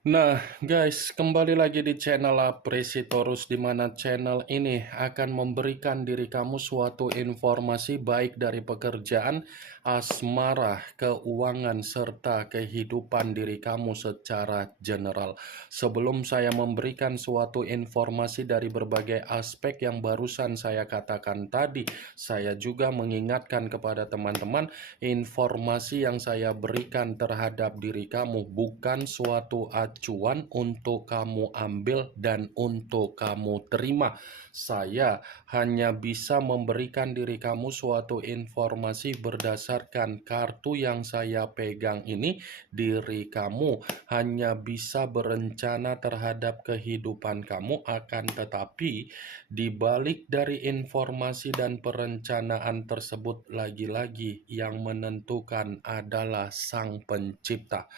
Nah, guys, kembali lagi di channel Apresitorus, di mana channel ini akan memberikan diri kamu suatu informasi baik dari pekerjaan, asmara, keuangan, serta kehidupan diri kamu secara general. Sebelum saya memberikan suatu informasi dari berbagai aspek yang barusan saya katakan tadi, saya juga mengingatkan kepada teman-teman, informasi yang saya berikan terhadap diri kamu bukan suatu acuan untuk kamu ambil dan untuk kamu terima. Saya hanya bisa memberikan diri kamu suatu informasi berdasarkan kartu yang saya pegang ini. Diri kamu hanya bisa berencana terhadap kehidupan kamu, akan tetapi di balik dari informasi dan perencanaan tersebut, lagi-lagi yang menentukan adalah Sang Pencipta.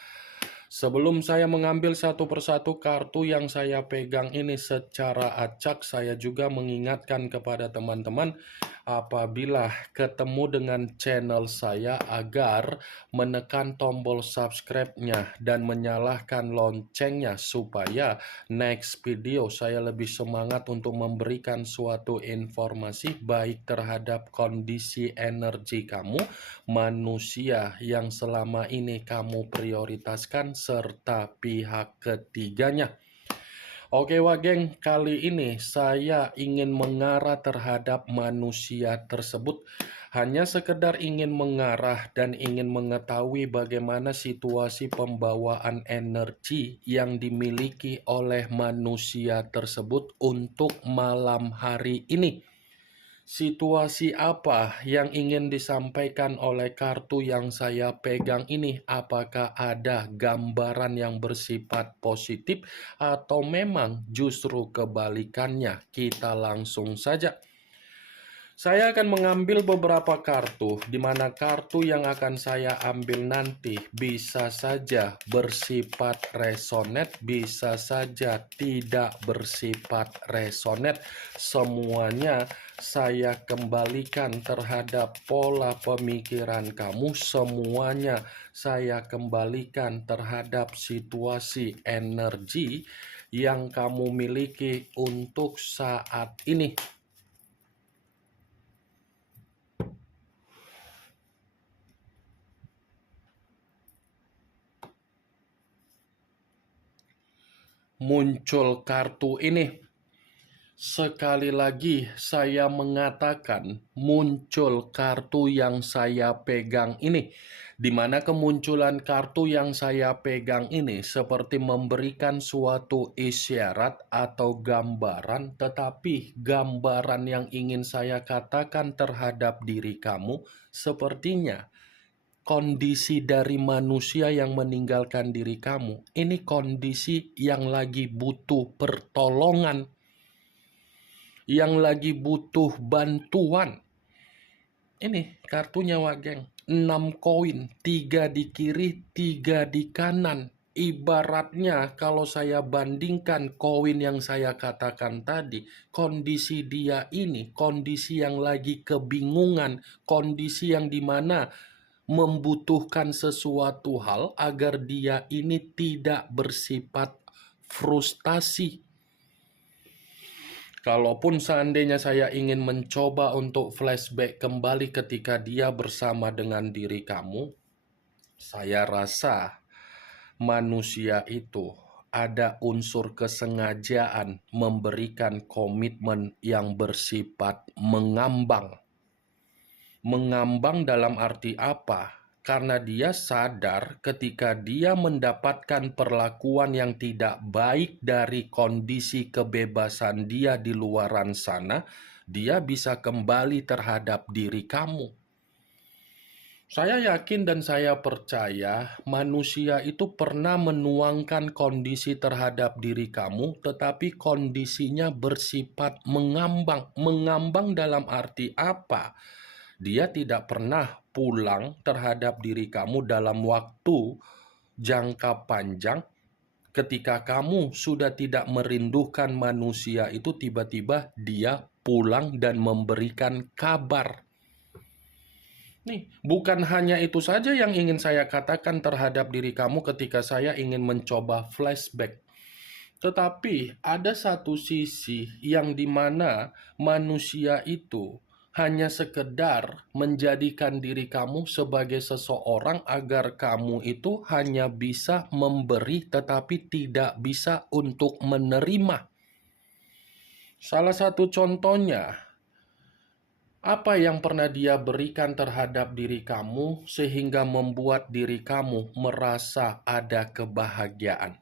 Sebelum saya mengambil satu persatu kartu yang saya pegang ini secara acak, saya juga mengingatkan kepada teman-teman apabila ketemu dengan channel saya agar menekan tombol subscribe-nya dan menyalakan loncengnya supaya next video saya lebih semangat untuk memberikan suatu informasi baik terhadap kondisi energi kamu, manusia yang selama ini kamu prioritaskan, serta pihak ketiganya. Oke Wageng, kali ini saya ingin mengarah terhadap manusia tersebut. Hanya sekedar ingin mengarah dan ingin mengetahui bagaimana situasi pembawaan energi yang dimiliki oleh manusia tersebut untuk malam hari ini. Situasi apa yang ingin disampaikan oleh kartu yang saya pegang ini? Apakah ada gambaran yang bersifat positif atau memang justru kebalikannya? Kita langsung saja. Saya akan mengambil beberapa kartu, di mana kartu yang akan saya ambil nanti bisa saja bersifat resonate, bisa saja tidak bersifat resonate. Semuanya saya kembalikan terhadap pola pemikiran kamu, semuanya saya kembalikan terhadap situasi energi yang kamu miliki untuk saat ini. Muncul kartu ini. Sekali lagi saya mengatakan muncul kartu yang saya pegang ini, di mana kemunculan kartu yang saya pegang ini seperti memberikan suatu isyarat atau gambaran, tetapi gambaran yang ingin saya katakan terhadap diri kamu sepertinya kondisi dari manusia yang meninggalkan diri kamu, ini kondisi yang lagi butuh pertolongan, yang lagi butuh bantuan. Ini kartunya Wageng, 6 koin, 3 di kiri, 3 di kanan. Ibaratnya kalau saya bandingkan koin yang saya katakan tadi, kondisi dia ini, kondisi yang lagi kebingungan, kondisi yang dimana membutuhkan sesuatu hal agar dia ini tidak bersifat frustasi. Kalaupun seandainya saya ingin mencoba untuk flashback kembali ketika dia bersama dengan diri kamu, saya rasa manusia itu ada unsur kesengajaan memberikan komitmen yang bersifat mengambang. Mengambang dalam arti apa? Karena dia sadar ketika dia mendapatkan perlakuan yang tidak baik dari kondisi kebebasan dia di luaran sana, dia bisa kembali terhadap diri kamu. Saya yakin dan saya percaya manusia itu pernah menuangkan kondisi terhadap diri kamu, tetapi kondisinya bersifat mengambang. Mengambang dalam arti apa? Dia tidak pernah pulang terhadap diri kamu dalam waktu jangka panjang. Ketika kamu sudah tidak merindukan manusia itu, tiba-tiba dia pulang dan memberikan kabar. Nih, bukan hanya itu saja yang ingin saya katakan terhadap diri kamu ketika saya ingin mencoba flashback. Tetapi ada satu sisi yang dimana manusia itu hanya sekedar menjadikan diri kamu sebagai seseorang agar kamu itu hanya bisa memberi tetapi tidak bisa untuk menerima. Salah satu contohnya, apa yang pernah dia berikan terhadap diri kamu sehingga membuat diri kamu merasa ada kebahagiaan?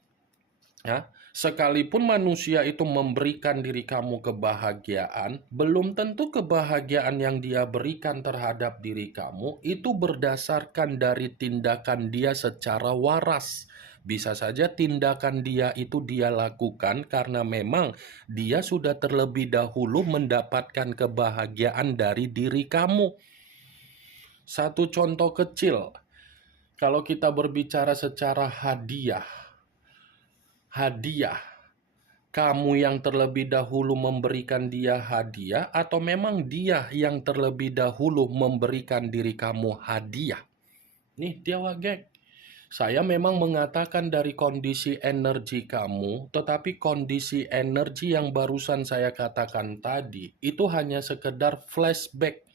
Ya, sekalipun manusia itu memberikan diri kamu kebahagiaan, belum tentu kebahagiaan yang dia berikan terhadap diri kamu itu berdasarkan dari tindakan dia secara waras. Bisa saja tindakan dia itu dia lakukan karena memang dia sudah terlebih dahulu mendapatkan kebahagiaan dari diri kamu. Satu contoh kecil, kalau kita berbicara secara hadiah, hadiah. Kamu yang terlebih dahulu memberikan dia hadiah atau memang dia yang terlebih dahulu memberikan diri kamu hadiah? Nih, dia wagek. Saya memang mengatakan dari kondisi energi kamu, tetapi kondisi energi yang barusan saya katakan tadi, itu hanya sekedar flashback.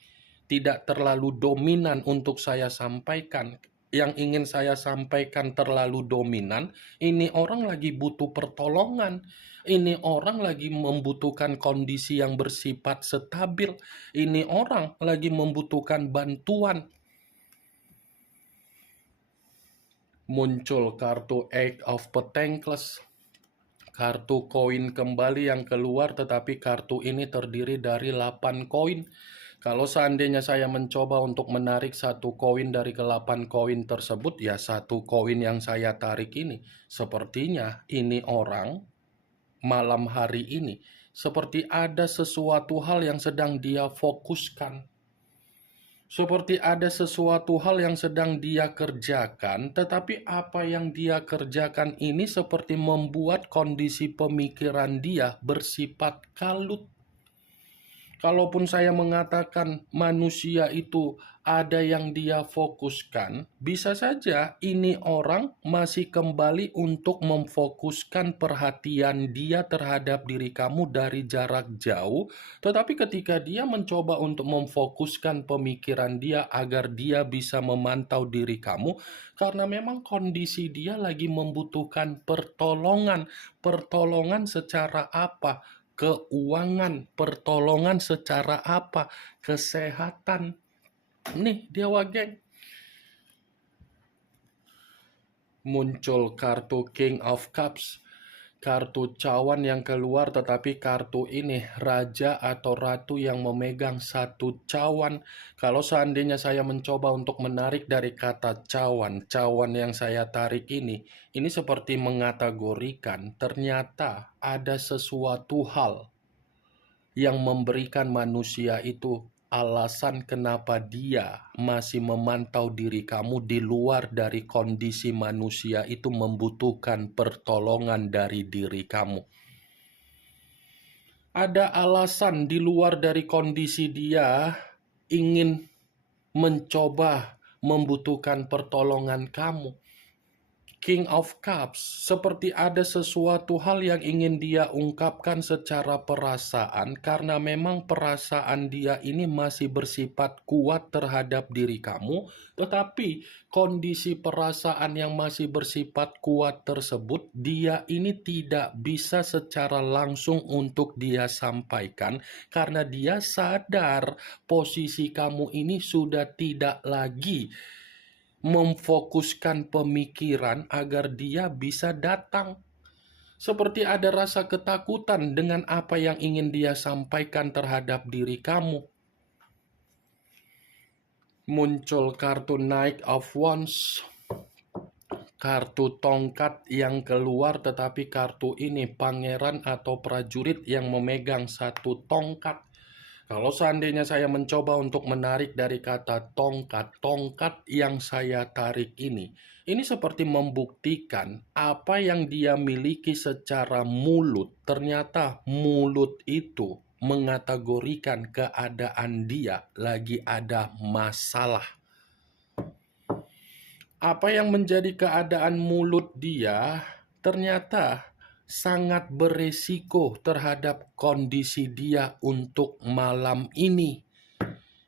Tidak terlalu dominan untuk saya sampaikan. Yang ingin saya sampaikan terlalu dominan, ini orang lagi butuh pertolongan. Ini orang lagi membutuhkan kondisi yang bersifat stabil. Ini orang lagi membutuhkan bantuan. Muncul kartu Eight of Pentacles. Kartu koin kembali yang keluar, tetapi kartu ini terdiri dari 8 koin. Kalau seandainya saya mencoba untuk menarik satu koin dari ke-8 koin tersebut, ya satu koin yang saya tarik ini, sepertinya ini orang malam hari ini, seperti ada sesuatu hal yang sedang dia fokuskan. Seperti ada sesuatu hal yang sedang dia kerjakan, tetapi apa yang dia kerjakan ini seperti membuat kondisi pemikiran dia bersifat kalut. Kalaupun saya mengatakan manusia itu ada yang dia fokuskan, bisa saja ini orang masih kembali untuk memfokuskan perhatian dia terhadap diri kamu dari jarak jauh. Tetapi ketika dia mencoba untuk memfokuskan pemikiran dia agar dia bisa memantau diri kamu, karena memang kondisi dia lagi membutuhkan pertolongan. Pertolongan secara apa? Keuangan, pertolongan secara apa? Kesehatan. Nih, dia wageng. Muncul kartu King of Cups. Kartu cawan yang keluar, tetapi kartu ini raja atau ratu yang memegang satu cawan. Kalau seandainya saya mencoba untuk menarik dari kata cawan, cawan yang saya tarik ini seperti mengategorikan ternyata ada sesuatu hal yang memberikan manusia itu alasan kenapa dia masih memantau diri kamu di luar dari kondisi manusia itu membutuhkan pertolongan dari diri kamu. Ada alasan di luar dari kondisi dia ingin mencoba membutuhkan pertolongan kamu. King of Cups, seperti ada sesuatu hal yang ingin dia ungkapkan secara perasaan karena memang perasaan dia ini masih bersifat kuat terhadap diri kamu, tetapi kondisi perasaan yang masih bersifat kuat tersebut dia ini tidak bisa secara langsung untuk dia sampaikan karena dia sadar posisi kamu ini sudah tidak lagi memfokuskan pemikiran agar dia bisa datang. Seperti ada rasa ketakutan dengan apa yang ingin dia sampaikan terhadap diri kamu. Muncul kartu Knight of Wands. Kartu tongkat yang keluar, tetapi kartu ini pangeran atau prajurit yang memegang satu tongkat. Kalau seandainya saya mencoba untuk menarik dari kata tongkat, tongkat yang saya tarik ini seperti membuktikan apa yang dia miliki secara mulut. Ternyata mulut itu mengategorikan keadaan dia lagi ada masalah. Apa yang menjadi keadaan mulut dia ternyata sangat beresiko terhadap kondisi dia untuk malam ini.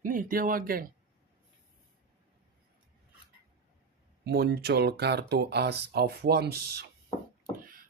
Nih dia geng. Muncul kartu As of Wands.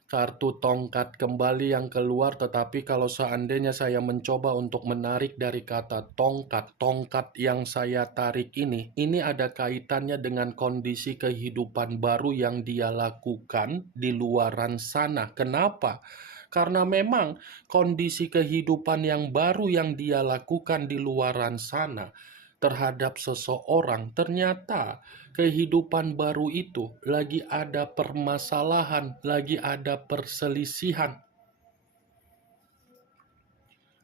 Kartu tongkat kembali yang keluar, tetapi kalau seandainya saya mencoba untuk menarik dari kata tongkat yang saya tarik ini ada kaitannya dengan kondisi kehidupan baru yang dia lakukan di luaran sana. Kenapa? Karena memang kondisi kehidupan yang baru yang dia lakukan di luaran sana terhadap seseorang, ternyata kehidupan baru itu lagi ada permasalahan, lagi ada perselisihan.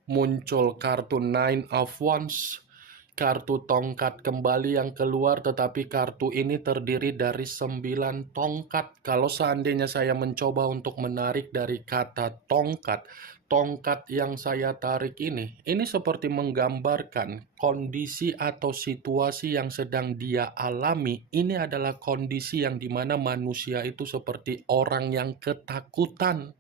Muncul kartu Nine of Wands, kartu tongkat kembali yang keluar, tetapi kartu ini terdiri dari 9 tongkat. Kalau seandainya saya mencoba untuk menarik dari kata tongkat yang saya tarik ini seperti menggambarkan kondisi atau situasi yang sedang dia alami. Ini adalah kondisi yang dimana manusia itu seperti orang yang ketakutan.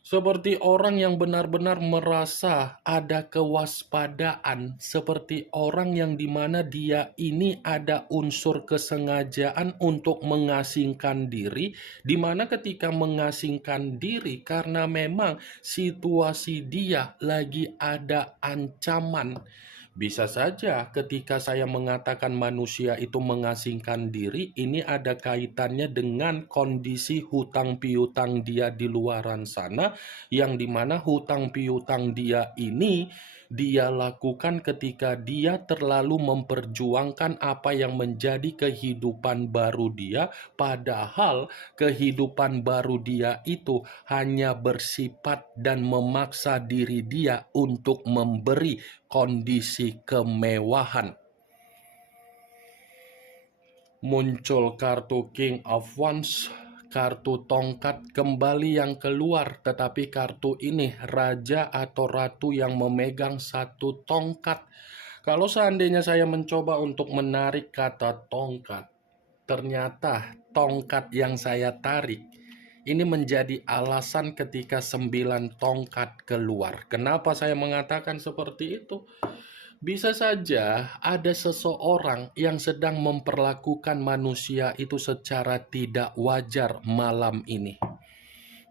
Seperti orang yang benar-benar merasa ada kewaspadaan, seperti orang yang dimana dia ini ada unsur kesengajaan untuk mengasingkan diri, dimana ketika mengasingkan diri karena memang situasi dia lagi ada ancaman. Bisa saja ketika saya mengatakan manusia itu mengasingkan diri, ini ada kaitannya dengan kondisi hutang piutang dia di luaran sana, yang dimana hutang piutang dia ini dia lakukan ketika dia terlalu memperjuangkan apa yang menjadi kehidupan baru dia, padahal kehidupan baru dia itu hanya bersifat dan memaksa diri dia untuk memberi kondisi kemewahan. Muncul kartu King of Wands, kartu tongkat kembali yang keluar, tetapi kartu ini raja atau ratu yang memegang satu tongkat. Kalau seandainya saya mencoba untuk menarik kata tongkat, ternyata tongkat yang saya tarik ini menjadi alasan ketika 9 tongkat keluar. Kenapa saya mengatakan seperti itu? Bisa saja ada seseorang yang sedang memperlakukan manusia itu secara tidak wajar malam ini.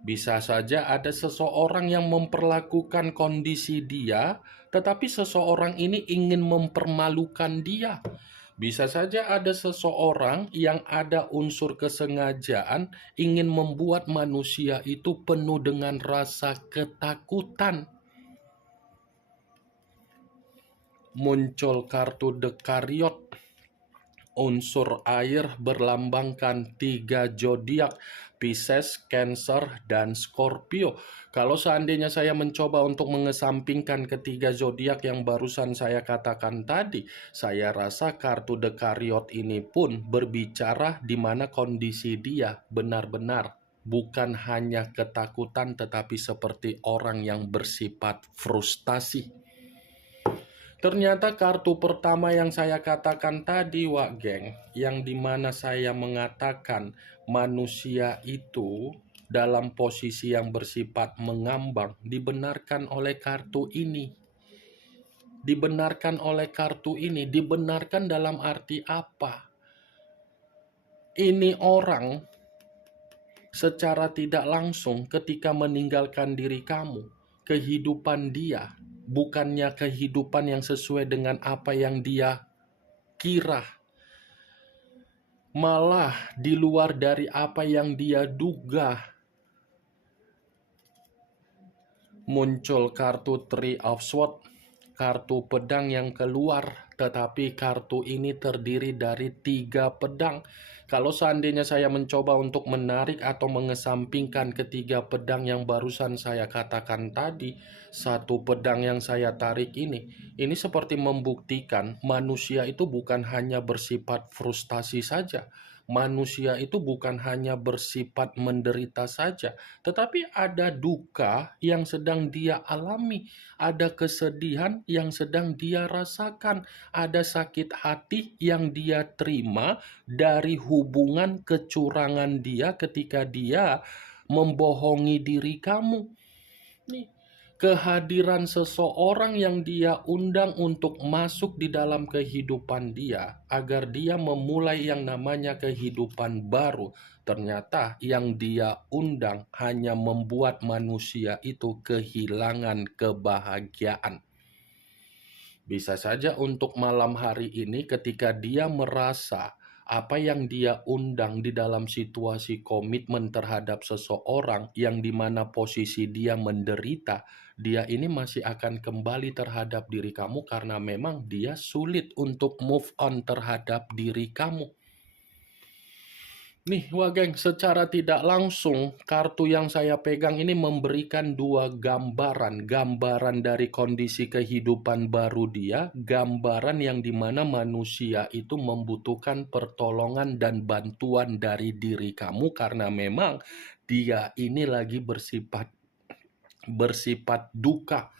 Bisa saja ada seseorang yang memperlakukan kondisi dia, tetapi seseorang ini ingin mempermalukan dia. Bisa saja ada seseorang yang ada unsur kesengajaan ingin membuat manusia itu penuh dengan rasa ketakutan. Muncul kartu The Chariot, unsur air berlambangkan 3 zodiak, Pisces, Cancer, dan Scorpio. Kalau seandainya saya mencoba untuk mengesampingkan ketiga zodiak yang barusan saya katakan tadi, saya rasa kartu The Chariot ini pun berbicara di mana kondisi dia benar-benar bukan hanya ketakutan, tetapi seperti orang yang bersifat frustasi. Ternyata kartu pertama yang saya katakan tadi, geng, yang dimana saya mengatakan manusia itu dalam posisi yang bersifat mengambang, dibenarkan oleh kartu ini. Dibenarkan oleh kartu ini, dibenarkan dalam arti apa? Ini orang secara tidak langsung ketika meninggalkan diri kamu, kehidupan dia bukannya kehidupan yang sesuai dengan apa yang dia kira, malah di luar dari apa yang dia duga. Muncul kartu Three of Swords, kartu pedang yang keluar, tetapi kartu ini terdiri dari 3 pedang. Kalau seandainya saya mencoba untuk menarik atau mengesampingkan ketiga pedang yang barusan saya katakan tadi, satu pedang yang saya tarik ini seperti membuktikan manusia itu bukan hanya bersifat frustasi saja. Manusia itu bukan hanya bersifat menderita saja, tetapi ada duka yang sedang dia alami, ada kesedihan yang sedang dia rasakan, ada sakit hati yang dia terima dari hubungan kecurangan dia ketika dia membohongi diri kamu. Nih, kehadiran seseorang yang dia undang untuk masuk di dalam kehidupan dia, agar dia memulai yang namanya kehidupan baru. Ternyata yang dia undang hanya membuat manusia itu kehilangan kebahagiaan. Bisa saja untuk malam hari ini ketika dia merasa apa yang dia undang di dalam situasi komitmen terhadap seseorang yang dimana posisi dia menderita, dia ini masih akan kembali terhadap diri kamu karena memang dia sulit untuk move on terhadap diri kamu. Nih, wah geng, secara tidak langsung kartu yang saya pegang ini memberikan dua gambaran. Gambaran dari kondisi kehidupan baru dia, gambaran yang dimana manusia itu membutuhkan pertolongan dan bantuan dari diri kamu karena memang dia ini lagi bersifat duka.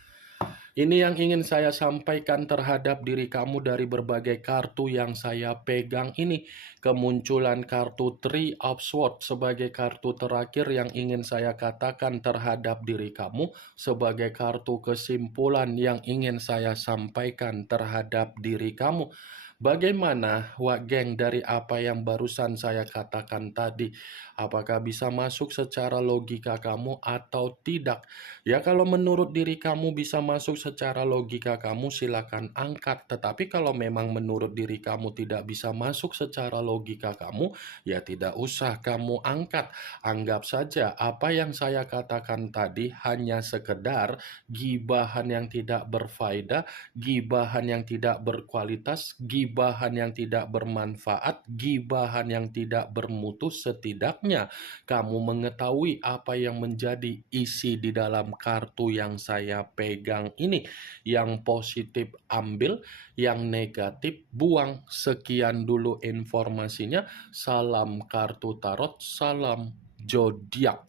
Ini yang ingin saya sampaikan terhadap diri kamu dari berbagai kartu yang saya pegang ini. Kemunculan kartu Three of Swords sebagai kartu terakhir yang ingin saya katakan terhadap diri kamu, sebagai kartu kesimpulan yang ingin saya sampaikan terhadap diri kamu. Bagaimana, Wak Geng, dari apa yang barusan saya katakan tadi? Apakah bisa masuk secara logika kamu atau tidak? Ya, kalau menurut diri kamu bisa masuk secara logika kamu, silakan angkat. Tetapi kalau memang menurut diri kamu tidak bisa masuk secara logika kamu, ya tidak usah kamu angkat. Anggap saja apa yang saya katakan tadi hanya sekedar gibahan yang tidak berfaedah, gibahan yang tidak berkualitas, gibahan yang tidak bermanfaat, gibahan yang tidak bermutu. Setidaknya kamu mengetahui apa yang menjadi isi di dalam kartu yang saya pegang ini. Yang positif ambil, yang negatif buang. Sekian dulu informasinya. Salam kartu tarot, salam zodiak.